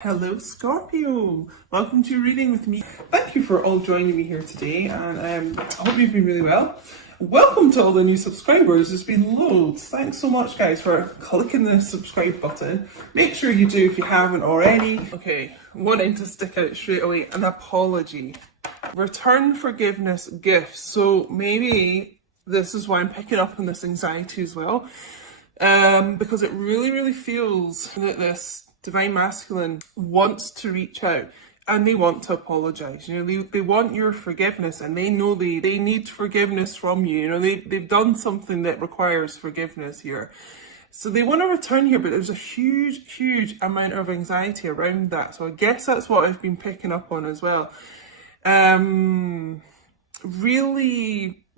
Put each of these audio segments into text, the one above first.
Hello Scorpio! Welcome to your reading with me. Thank you for all joining me here today, and I hope you've been really well. Welcome to all the new subscribers. There's been loads. Thanks so much guys for clicking the subscribe button. Make sure you do if you haven't already. Okay, wanting to stick out straight away, an apology. Return forgiveness gifts. So maybe this is why I'm picking up on this anxiety as well. Because it really feels that this Divine Masculine wants to reach out and they want to apologize. You know, they want your forgiveness, and they know they need forgiveness from you. You know, they've done something that requires forgiveness here. So they want to return here, but there's a huge amount of anxiety around that. So I guess that's what I've been picking up on as well.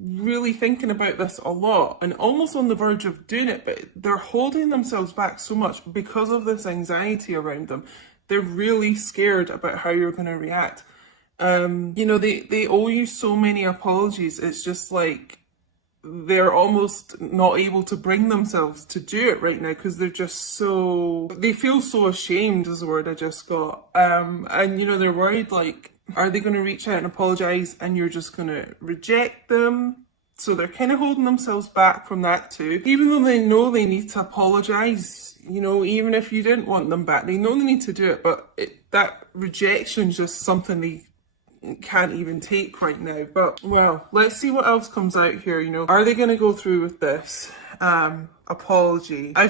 Really thinking about this a lot and almost on the verge of doing it, but they're holding themselves back so much because of this anxiety around them. They're really scared about how you're going to react. You know, they owe you so many apologies. It's just like they're almost not able to bring themselves to do it right now because they're just they feel so ashamed is the word I just got. And you know, they're worried, like, are they going to reach out and apologise and you're just going to reject them? So they're kind of holding themselves back from that too. Even though they know they need to apologise, you know, even if you didn't want them back, they know they need to do it, but that rejection is just something they can't even take right now. But, well, let's see what else comes out here, you know. Are they going to go through with this apology? I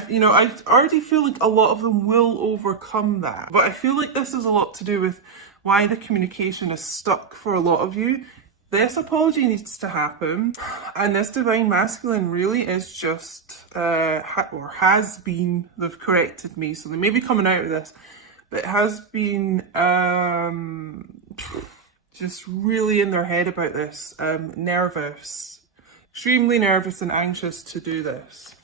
already feel like a lot of them will overcome that. But I feel like this is a lot to do with why the communication is stuck for a lot of you. This apology needs to happen, and this Divine Masculine really is just, or has been, they've corrected me, so they may be coming out of this, but it has been just really in their head about this, nervous, extremely nervous and anxious to do this.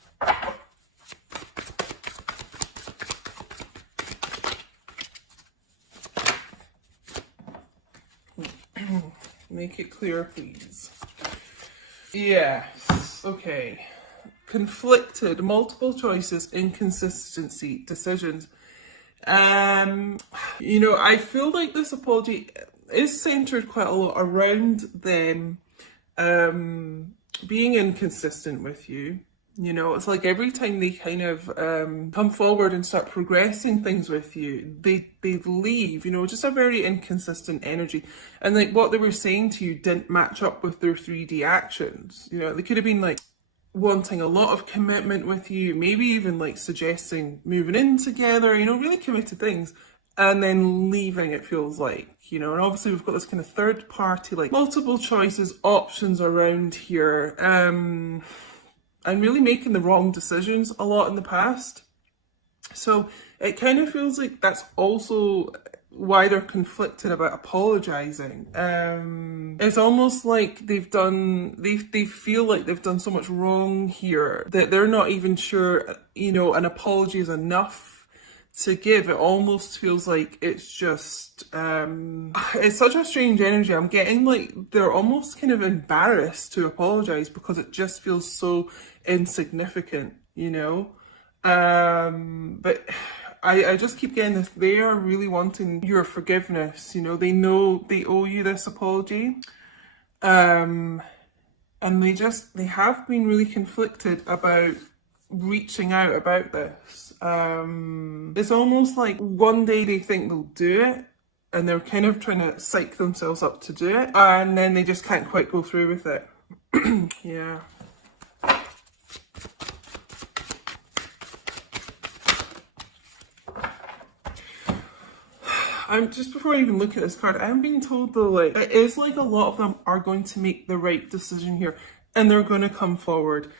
Make it clear, please. Yes, okay. Conflicted, multiple choices, inconsistency, decisions. You know, I feel like this apology is centered quite a lot around them being inconsistent with you. You know, it's like every time they kind of come forward and start progressing things with you, they leave, you know, just a very inconsistent energy. And like what they were saying to you didn't match up with their 3D actions. You know, they could have been like wanting a lot of commitment with you, maybe even like suggesting moving in together, you know, really committed things, and then leaving, it feels like, you know. And obviously we've got this kind of third party, like multiple choices, options around here. And really making the wrong decisions a lot in the past. So it kind of feels like that's also why they're conflicted about apologising. It's almost like they feel like they've done so much wrong here that they're not even sure, you know, an apology is enough to give. It almost feels like it's just, it's such a strange energy. I'm getting like they're almost kind of embarrassed to apologise because it just feels so insignificant, you know. But I just keep getting this. They are really wanting your forgiveness, you know. They know they owe you this apology. And they have been really conflicted about reaching out about this. It's almost like one day they think they'll do it and they're kind of trying to psych themselves up to do it, and then they just can't quite go through with it. Yeah. Just before I even look at this card, I'm being told though, like, it is like a lot of them are going to make the right decision here and they're going to come forward.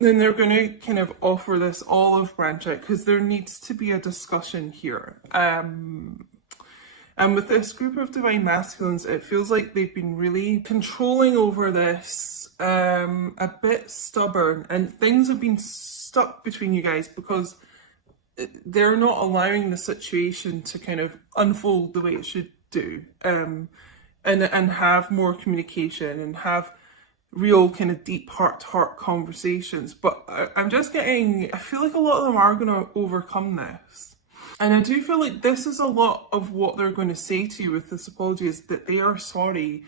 Then they're going to kind of offer this olive branch out because there needs to be a discussion here. And with this group of Divine Masculines, it feels like they've been really controlling over this, a bit stubborn, and things have been stuck between you guys because they're not allowing the situation to kind of unfold the way it should do, and have more communication and have real kind of deep heart-to-heart conversations. But I'm just getting, I feel like a lot of them are going to overcome this. And I do feel like this is a lot of what they're going to say to you with this apology, is that they are sorry,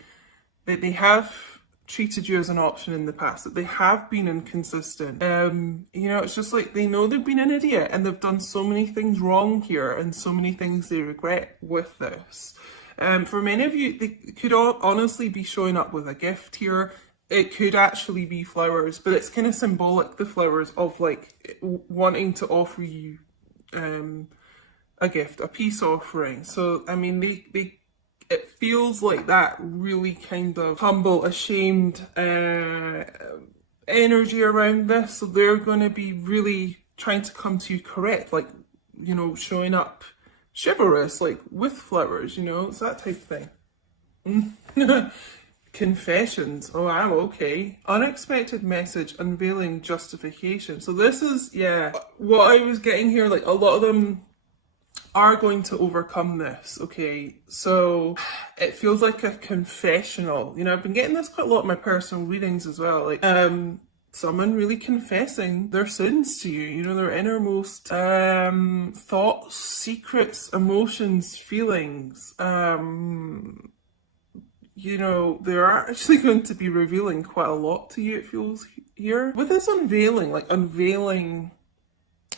that they have treated you as an option in the past, that they have been inconsistent. You know, it's just like they know they've been an idiot and they've done so many things wrong here and so many things they regret with this. For many of you, they could honestly be showing up with a gift here. It could actually be flowers, but it's kind of symbolic, the flowers, of like wanting to offer you a gift, a peace offering. So, I mean, it feels like that really kind of humble, ashamed energy around this. So they're going to be really trying to come to you correct, like, you know, showing up chivalrous, like with flowers, you know, it's that type of thing. Confessions. Oh, wow, okay. Unexpected message, unveiling justification. So this is, yeah, what I was getting here, like a lot of them are going to overcome this, okay? So it feels like a confessional. You know, I've been getting this quite a lot in my personal readings as well. Like, someone really confessing their sins to you, you know, their innermost thoughts, secrets, emotions, feelings. You know, they're actually going to be revealing quite a lot to you, it feels here. With this unveiling, like unveiling,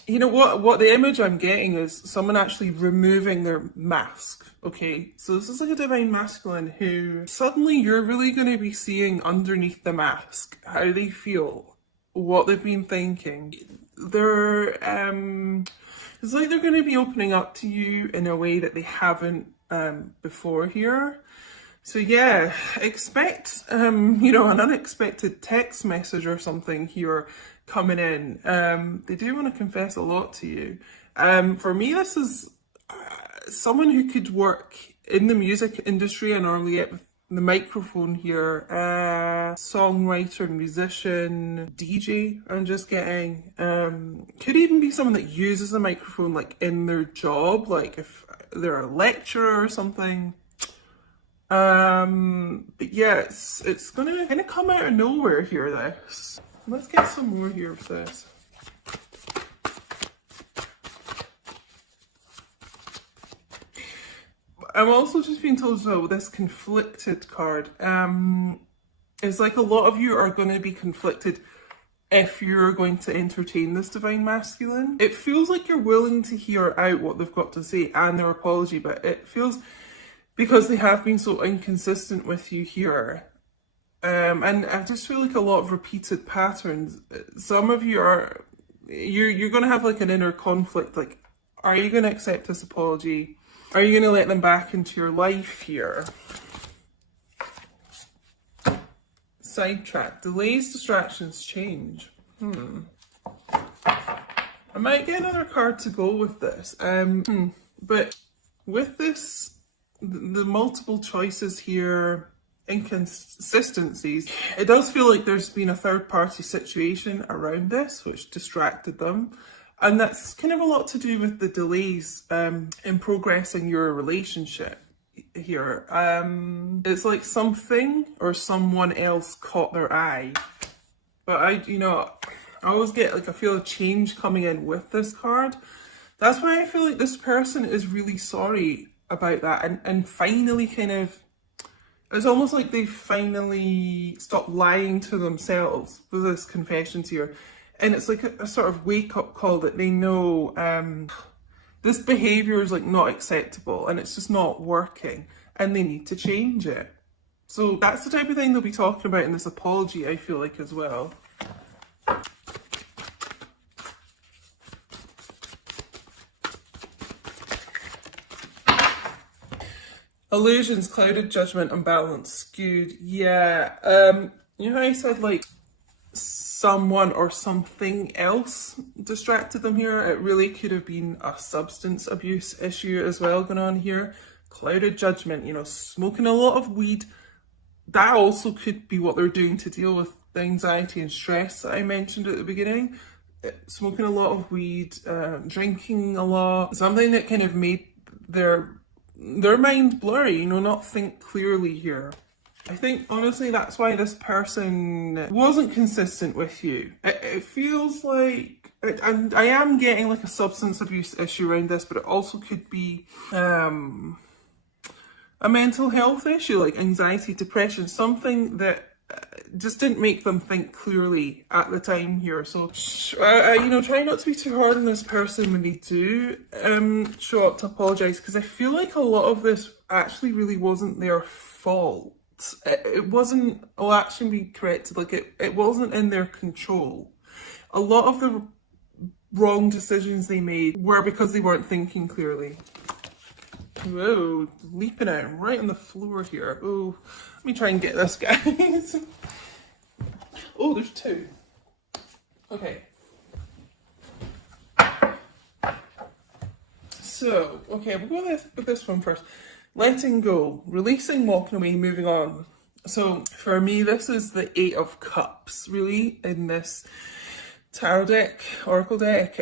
you know, what the image I'm getting is someone actually removing their mask, okay? So this is like a divine masculine who suddenly you're really going to be seeing underneath the mask how they feel, what they've been thinking. They're, it's like they're going to be opening up to you in a way that they haven't before here. So yeah, expect, you know, an unexpected text message or something here coming in. They do want to confess a lot to you. For me, this is someone who could work in the music industry. I normally get the microphone here. Songwriter, musician, DJ, I'm just getting. Could even be someone that uses a microphone like in their job, like if they're a lecturer or something. But yeah, it's gonna kind of come out of nowhere here, this. Let's get some more here of this. I'm also just being told as well with this conflicted card. It's like a lot of you are going to be conflicted if you're going to entertain this divine masculine. It feels like you're willing to hear out what they've got to say and their apology, but it feels, because they have been so inconsistent with you here. And I just feel like a lot of repeated patterns. Some of you are, you're going to have like an inner conflict. Like, are you going to accept this apology? Are you going to let them back into your life here? Sidetrack. Delays, distractions, change. I might get another card to go with this. But with this, the multiple choices here, inconsistencies, it does feel like there's been a third party situation around this which distracted them, and that's kind of a lot to do with the delays in progressing your relationship here. It's like something or someone else caught their eye, but I always get like a feel of change coming in with this card. That's why I feel like this person is really sorry about that, and finally kind of, it's almost like they finally stopped lying to themselves with this confessions here. And it's like a sort of wake-up call that they know this behaviour is like not acceptable and it's just not working and they need to change it. So that's the type of thing they'll be talking about in this apology, I feel like, as well. Illusions, clouded, judgment, unbalanced, skewed. Yeah. You know how I said like someone or something else distracted them here? It really could have been a substance abuse issue as well going on here. Clouded judgment, you know, smoking a lot of weed. That also could be what they're doing to deal with the anxiety and stress that I mentioned at the beginning. Smoking a lot of weed, drinking a lot. Something that kind of made their mind blurry, you know, not think clearly here. I think, honestly, that's why this person wasn't consistent with you. It feels like And I am getting like a substance abuse issue around this, but it also could be a mental health issue, like anxiety, depression, something that just didn't make them think clearly at the time here. So, you know, try not to be too hard on this person when they do show up to apologise, because I feel like a lot of this actually really wasn't their fault. It wasn't, I'll actually be corrected, like it wasn't in their control. A lot of the wrong decisions they made were because they weren't thinking clearly. Whoa, leaping out right on the floor here. Oh, let me try and get this, guys. Oh, there's two. Okay. So, okay, we'll go with this one first. Letting go, releasing, walking away, moving on. So, for me, this is the Eight of Cups, really, in this tarot deck, oracle deck.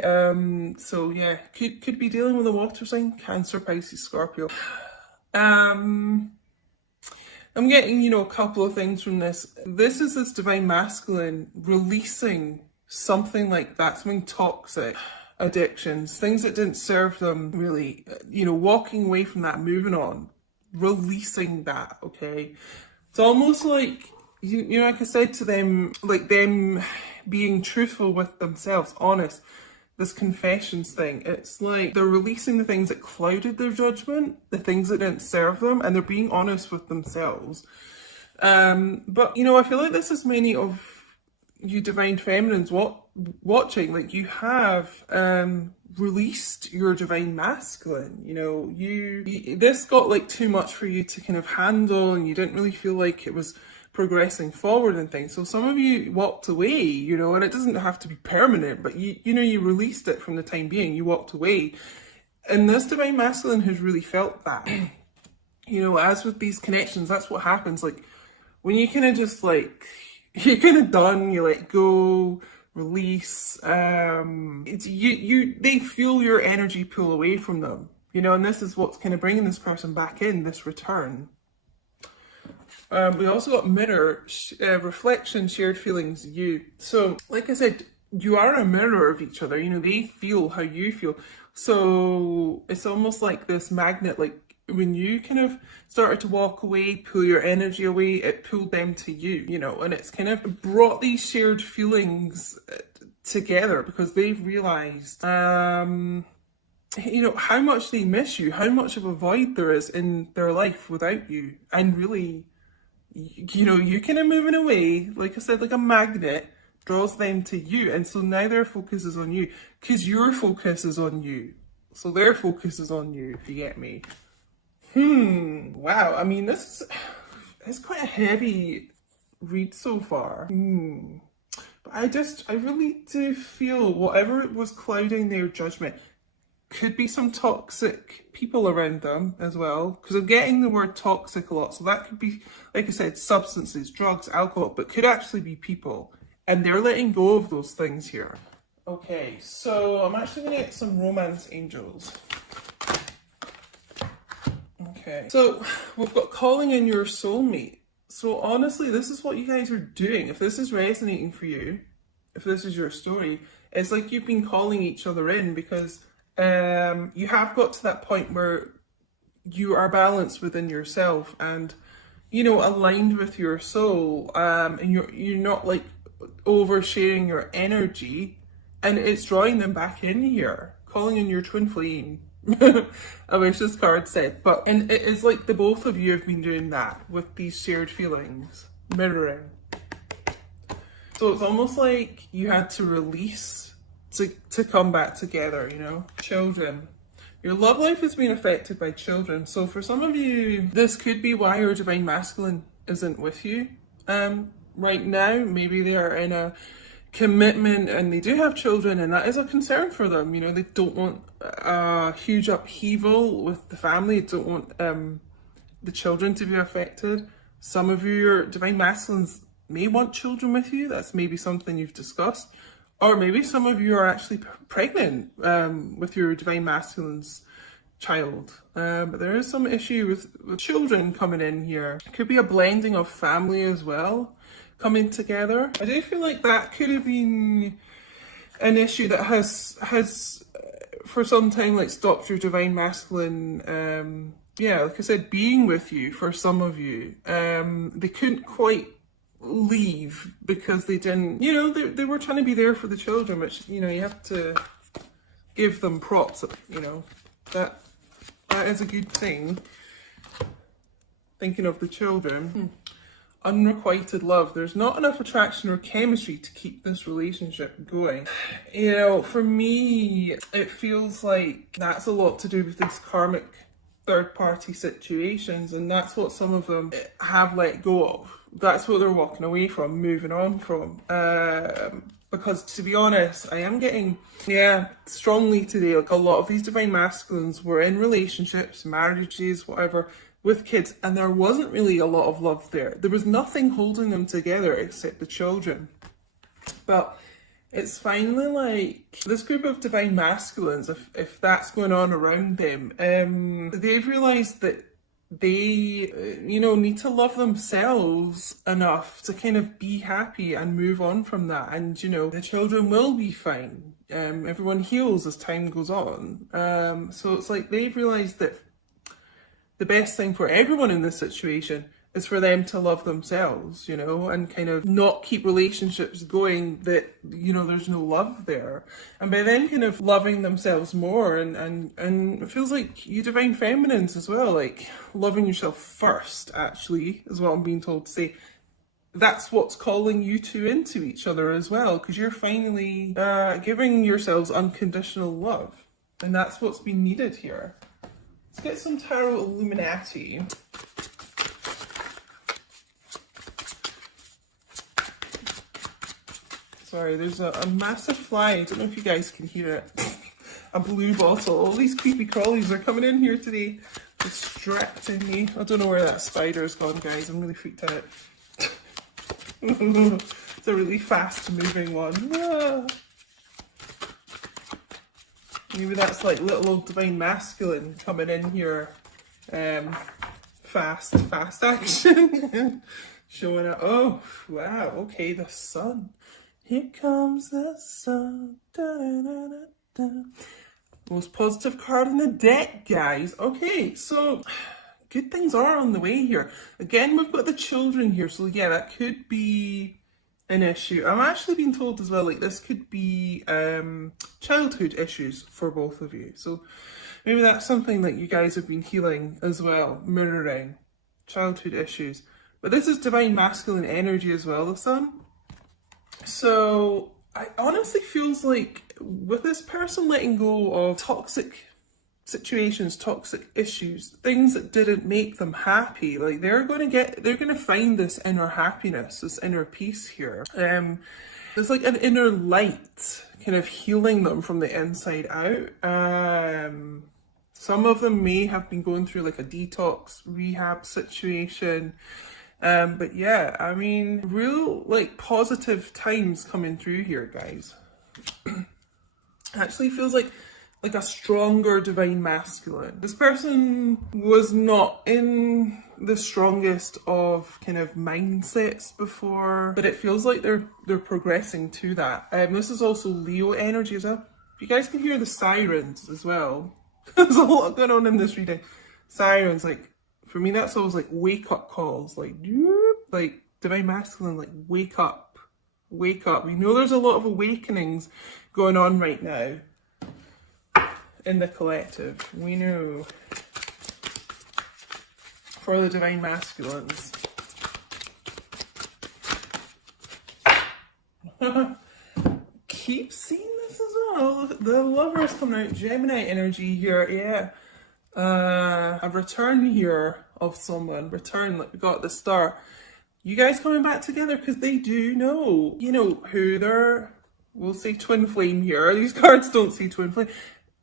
So yeah, could be dealing with a water sign, Cancer, Pisces, Scorpio. I'm getting, you know, a couple of things from this. This is this divine masculine releasing something like that, something toxic, addictions, things that didn't serve them really, you know, walking away from that, moving on, releasing that, okay? It's almost like, you know, like I said to them, like them being truthful with themselves, honest, this confessions thing, it's like they're releasing the things that clouded their judgment, the things that didn't serve them, and they're being honest with themselves. But, you know, I feel like this is many of you divine feminines watching, like you have released your divine masculine, you know, you this got like too much for you to kind of handle, and you didn't really feel like it was progressing forward and things. So some of you walked away, you know, and it doesn't have to be permanent, but you know, you released it from the time being, you walked away. And this divine masculine has really felt that. You know, as with these connections, that's what happens. Like when you kind of just like, you're kind of done, you let go, release, it's they feel your energy pull away from them, you know, and this is what's kind of bringing this person back in, this return. We also got mirror, reflection, shared feelings, you. So, like I said, you are a mirror of each other. You know, they feel how you feel. So it's almost like this magnet, like when you kind of started to walk away, pull your energy away, it pulled them to you, you know, and it's kind of brought these shared feelings together because they've realised, you know, how much they miss you, how much of a void there is in their life without you. And really, you know, you kind of moving away, like I said, like a magnet draws them to you. And so now their focus is on you because your focus is on you. So their focus is on you, if you get me. Wow. I mean, this is quite a heavy read so far. But I really do feel whatever was clouding their judgment could be some toxic people around them as well, because I'm getting the word toxic a lot. So that could be, like I said, substances, drugs, alcohol, but could actually be people. And they're letting go of those things here. Okay, so I'm actually going to get some romance angels. Okay, so we've got calling in your soulmate. So honestly, this is what you guys are doing. If this is resonating for you, if this is your story, it's like you've been calling each other in because you have got to that point where you are balanced within yourself and, you know, aligned with your soul, and you're not like oversharing your energy, and it's drawing them back in here, calling in your twin flame. I wish this card said, and it is like the both of you have been doing that with these shared feelings, mirroring. So it's almost like you had to release to come back together, you know. Children. Your love life has been affected by children. So for some of you, this could be why your divine masculine isn't with you right now. Maybe they are in a commitment and they do have children, and that is a concern for them. You know, they don't want a huge upheaval with the family. They don't want the children to be affected. Some of you, your divine masculines may want children with you. That's maybe something you've discussed. Or maybe some of you are actually pregnant with your divine masculine's child. But there is some issue with children coming in here. It could be a blending of family as well, coming together. I do feel like that could have been an issue that has for some time like stopped your divine masculine, yeah, like I said, being with you. For some of you, they couldn't quite leave because they didn't, you know, they were trying to be there for the children, which, you know, you have to give them props, you know, that is a good thing. Thinking of the children. Unrequited love. There's not enough attraction or chemistry to keep this relationship going. You know, for me, it feels like that's a lot to do with these karmic third-party situations, and that's what some of them have let go of. That's what they're walking away from, moving on from. Because to be honest, I am getting, yeah, strongly today, like a lot of these divine masculines were in relationships, marriages, whatever, with kids, and there wasn't really a lot of love there. There was nothing holding them together except the children. But it's finally like this group of divine masculines, if that's going on around them, they've realised that they, you know, need to love themselves enough to kind of be happy and move on from that. And, you know, the children will be fine. Everyone heals as time goes on. So it's like they've realised that the best thing for everyone in this situation is for them to love themselves, you know, and kind of not keep relationships going that, you know, there's no love there. And by then kind of loving themselves more, and it feels like you divine feminines as well, like loving yourself first, actually, is what I'm being told to say. That's what's calling you two into each other as well, because you're finally giving yourselves unconditional love. And that's what's been needed here. Let's get some Tarot Illuminati. Sorry, there's a massive fly. I don't know if you guys can hear it. A blue bottle. All these creepy crawlies are coming in here today, distracting me. I don't know where that spider's gone, guys. I'm really freaked out. It's a really fast moving one. Ah. Maybe that's like little old divine masculine coming in here. Fast action. Showing it. Oh, wow. Okay, the sun. Here comes the sun. Da, da, da, da, da. Most positive card in the deck, guys. Okay, so good things are on the way here. Again, we've got the children here. So yeah, that could be an issue. I'm actually being told as well, like this could be childhood issues for both of you. So maybe that's something that you guys have been healing as well, mirroring childhood issues. But this is divine masculine energy as well, the sun. So I honestly feels like with this person letting go of toxic situations, toxic issues, things that didn't make them happy, like they're gonna find this inner happiness, this inner peace here. There's like an inner light kind of healing them from the inside out. Some of them may have been going through like a detox rehab situation. But yeah, I mean, real like positive times coming through here, guys. Actually feels like a stronger divine masculine. This person was not in the strongest of kind of mindsets before, but it feels like they're progressing to that. This is also Leo energy as well. You guys can hear the sirens as well. There's a lot going on in this reading. Sirens, like, for me, that's always like wake up calls, like divine masculine, like wake up, wake up. We know there's a lot of awakenings going on right now in the collective. We know for the divine masculines. Keep seeing this as well. The lovers coming out, Gemini energy here, yeah. A return here of someone, return, like we got at the start. You guys coming back together because they do know, you know, who their, we'll say twin flame here. These cards don't say twin flame.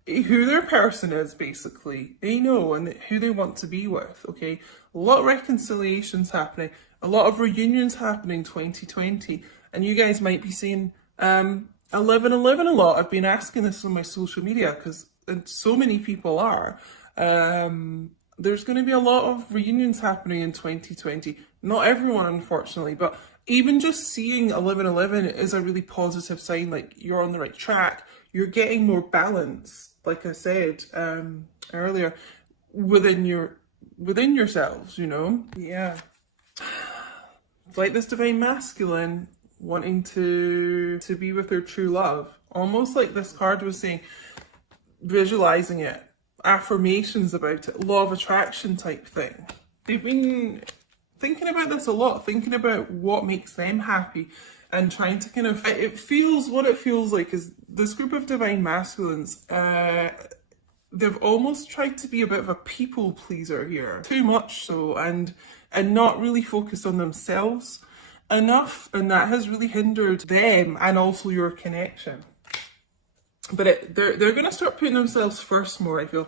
Who their person is, basically. They know, and who they want to be with, okay? A lot of reconciliations happening, a lot of reunions happening 2020, and you guys might be seeing 1111 a lot. I've been asking this on my social media because so many people are. There's going to be a lot of reunions happening in 2020. Not everyone, unfortunately, but even just seeing 1111 is a really positive sign, like you're on the right track. You're getting more balance, like I said earlier, within yourselves, you know? Yeah. It's like this divine masculine wanting to be with their true love. Almost like this card was saying, visualizing it, affirmations about it, law of attraction type thing. They've been thinking about this a lot, thinking about what makes them happy and trying to kind of, what it feels like is this group of divine masculines, they've almost tried to be a bit of a people pleaser here, too much so, and not really focused on themselves enough, and that has really hindered them and also your connection. But they're going to start putting themselves first more, I feel.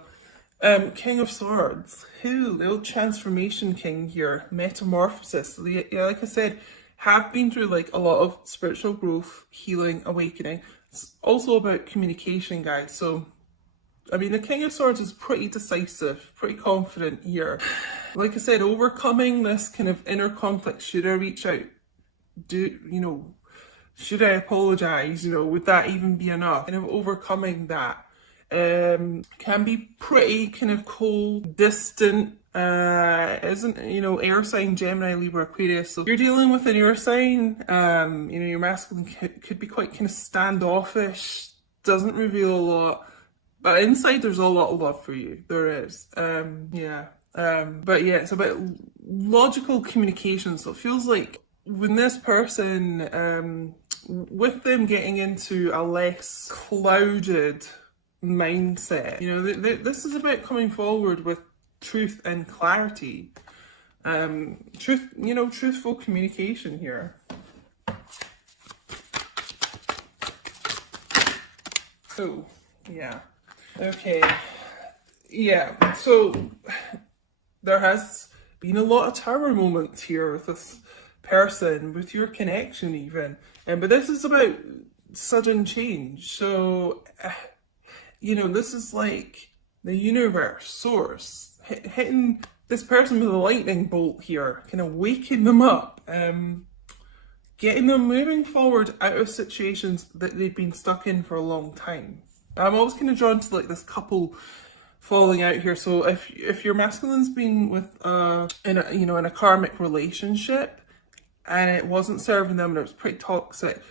King of Swords, the old transformation king here, metamorphosis. Yeah, like I said, have been through like a lot of spiritual growth, healing, awakening. It's also about communication, guys. So, I mean, the King of Swords is pretty decisive, pretty confident here. Like I said, overcoming this kind of inner conflict. Should I reach out? Should I apologize? Would that even be enough? Kind of overcoming that. Can be pretty kind of cold, distant, isn't, air sign, Gemini, Libra, Aquarius. So you're dealing with an air sign, your masculine could be quite kind of standoffish, doesn't reveal a lot, but inside there's a lot of love for you. There is. But yeah, it's about logical communication. So it feels like when this person, with them getting into a less clouded mindset, this is about coming forward with truth and clarity, truthful communication here. Oh, yeah. Okay. Yeah, so there has been a lot of tower moments here with this person, with your connection even, but this is about sudden change. So this is like the universe, source, hitting this person with a lightning bolt here, kind of waking them up, getting them moving forward out of situations that they've been stuck in for a long time. I'm always kind of drawn to like this couple falling out here. So if your masculine's been with in a karmic relationship and it wasn't serving them and it was pretty toxic,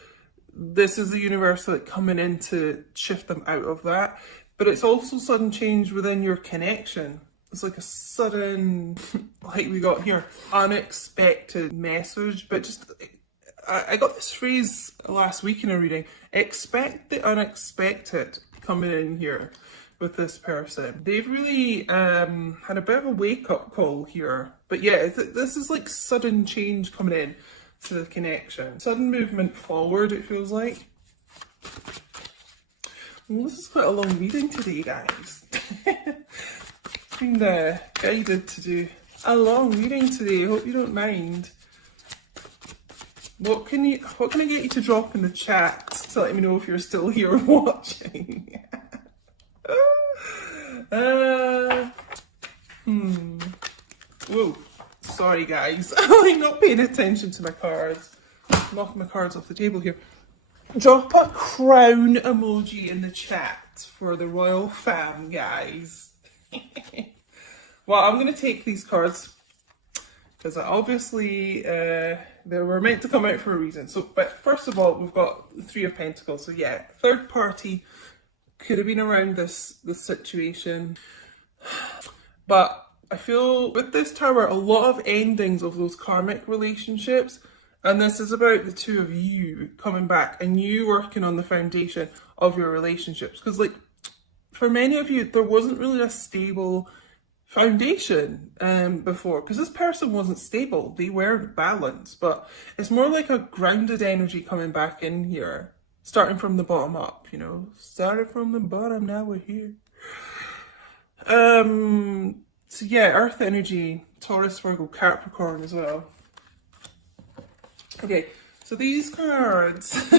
this is the universe like coming in to shift them out of that. But it's also sudden change within your connection. It's like a sudden, like we got here, unexpected message. But just, I got this phrase last week in a reading, expect the unexpected coming in here with this person. They've really had a bit of a wake-up call here. But yeah, this is like sudden change coming in to the connection. Sudden movement forward, it feels like. Well, this is quite a long reading today, guys. Been guided to do a long reading today. Hope you don't mind. What can I get you to drop in the chat to let me know if you're still here watching? Whoa. Sorry, guys. I'm not paying attention to my cards. Knocking my cards off the table here. Drop a crown emoji in the chat for the royal fam, guys. Well, I'm going to take these cards because obviously they were meant to come out for a reason. So, but first of all, we've got the Three of Pentacles. So yeah, third party could have been around this situation. But I feel with this tower, a lot of endings of those karmic relationships. And this is about the two of you coming back and you working on the foundation of your relationships. Because like, for many of you, there wasn't really a stable foundation before. Because this person wasn't stable. They weren't balanced. But it's more like a grounded energy coming back in here. Starting from the bottom up, Started from the bottom, now we're here. So yeah, Earth energy, Taurus, Virgo, Capricorn as well. Okay, so these cards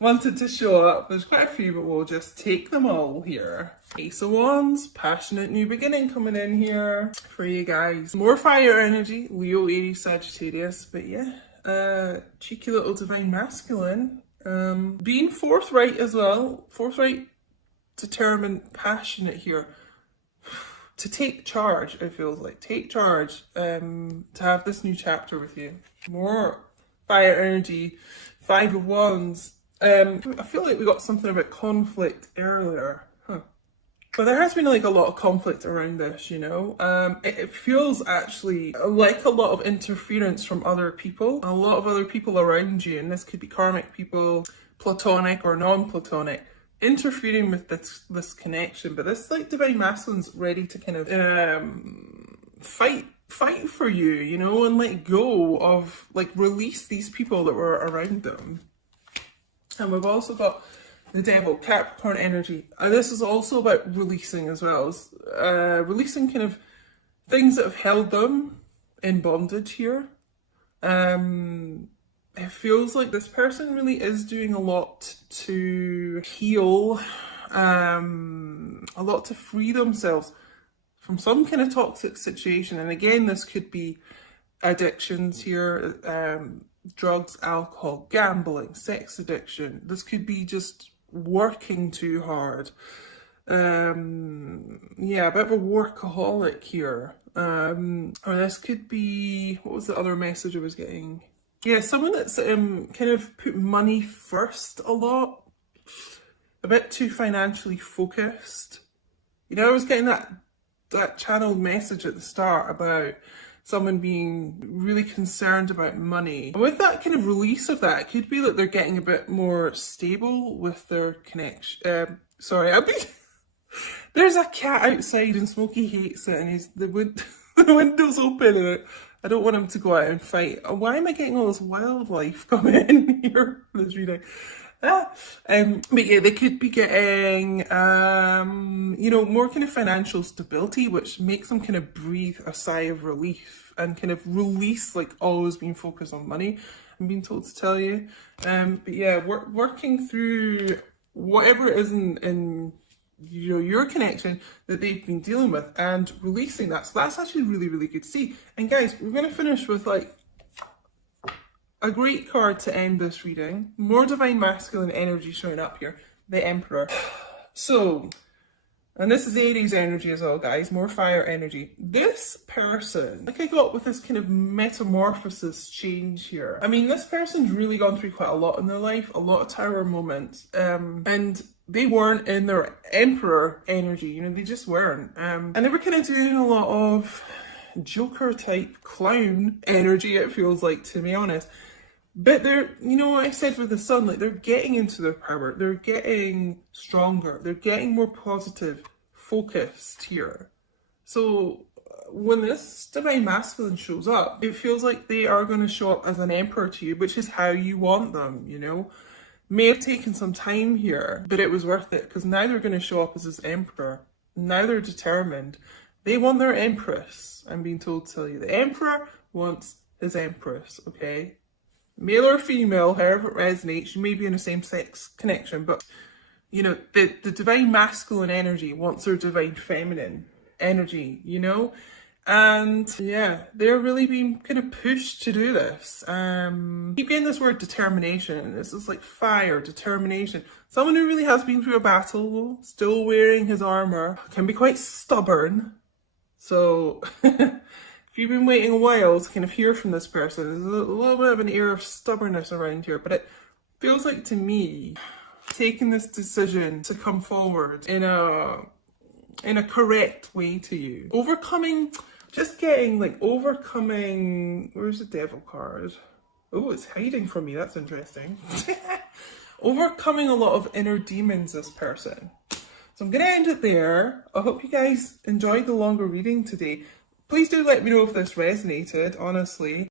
wanted to show up. There's quite a few, but we'll just take them all here. Ace of Wands, passionate new beginning coming in here for you guys. More fire energy, Leo, Aries, Sagittarius. But yeah, cheeky little divine masculine. Being forthright as well. Forthright, determined, passionate here. To take charge, it feels like. Take charge, to have this new chapter with you. More fire energy, 5 of Wands. I feel like we got something about conflict earlier. But there has been like a lot of conflict around this, you know. It feels actually like a lot of interference from other people. A lot of other people around you, and this could be karmic people, platonic or non-platonic, interfering with this connection. But this like divine masculine's ready to kind of fight for you, you know, and let go of, like, release these people that were around them. And we've also got the Devil, Capricorn energy. And this is also about releasing as well. It's, releasing kind of things that have held them in bondage here. It feels like this person really is doing a lot to heal, a lot to free themselves from some kind of toxic situation. And again, this could be addictions here, drugs, alcohol, gambling, sex addiction. This could be just working too hard. Yeah, a bit of a workaholic here. Or this could be, what was the other message I was getting? Yeah, someone that's kind of put money first a lot. A bit too financially focused. You know, I was getting that channeled message at the start about someone being really concerned about money. And with that kind of release of that, it could be that they're getting a bit more stable with their connection. Sorry, there's a cat outside and Smokey hates it, and the window's open, and I don't want him to go out and fight. Why am I getting all this wildlife coming in here for this reading? But yeah, they could be getting, you know, more kind of financial stability, which makes them kind of breathe a sigh of relief and kind of release, like, always being focused on money, I'm being told to tell you. But yeah, working through whatever it is in you know, your connection that they've been dealing with and releasing that. So that's actually really, really good to see. And guys, we're going to finish with, like, a great card to end this reading. More divine masculine energy showing up here. The Emperor. So, and this is Aries energy as well, guys. More fire energy. This person, like I got with this kind of metamorphosis change here. I mean, this person's really gone through quite a lot in their life. A lot of tower moments. And they weren't in their Emperor energy. You know, they just weren't. And they were kind of doing a lot of Joker type clown energy, it feels like, to be honest. But they're, you know what I said with the Sun, like, they're getting into their power, they're getting stronger, they're getting more positive, focused here. So when this divine masculine shows up, it feels like they are going to show up as an Emperor to you, which is how you want them, you know. May have taken some time here, but it was worth it, because now they're going to show up as this Emperor. Now they're determined. They want their Empress, I'm being told to tell you. The Emperor wants his Empress, okay? Male or female, however it resonates. You may be in a same-sex connection, but, you know, the divine masculine energy wants their divine feminine energy, you know? And yeah, they're really being kind of pushed to do this. Keep getting this word determination. This is like fire, determination. Someone who really has been through a battle, still wearing his armor, can be quite stubborn. So if you've been waiting a while to kind of hear from this person, there's a little bit of an air of stubbornness around here, but it feels like, to me, taking this decision to come forward in a correct way to you. Overcoming, just getting, like, overcoming, where's the Devil card? Oh, it's hiding from me, that's interesting. Overcoming a lot of inner demons, this person. So I'm going to end it there. I hope you guys enjoyed the longer reading today. Please do let me know if this resonated, honestly.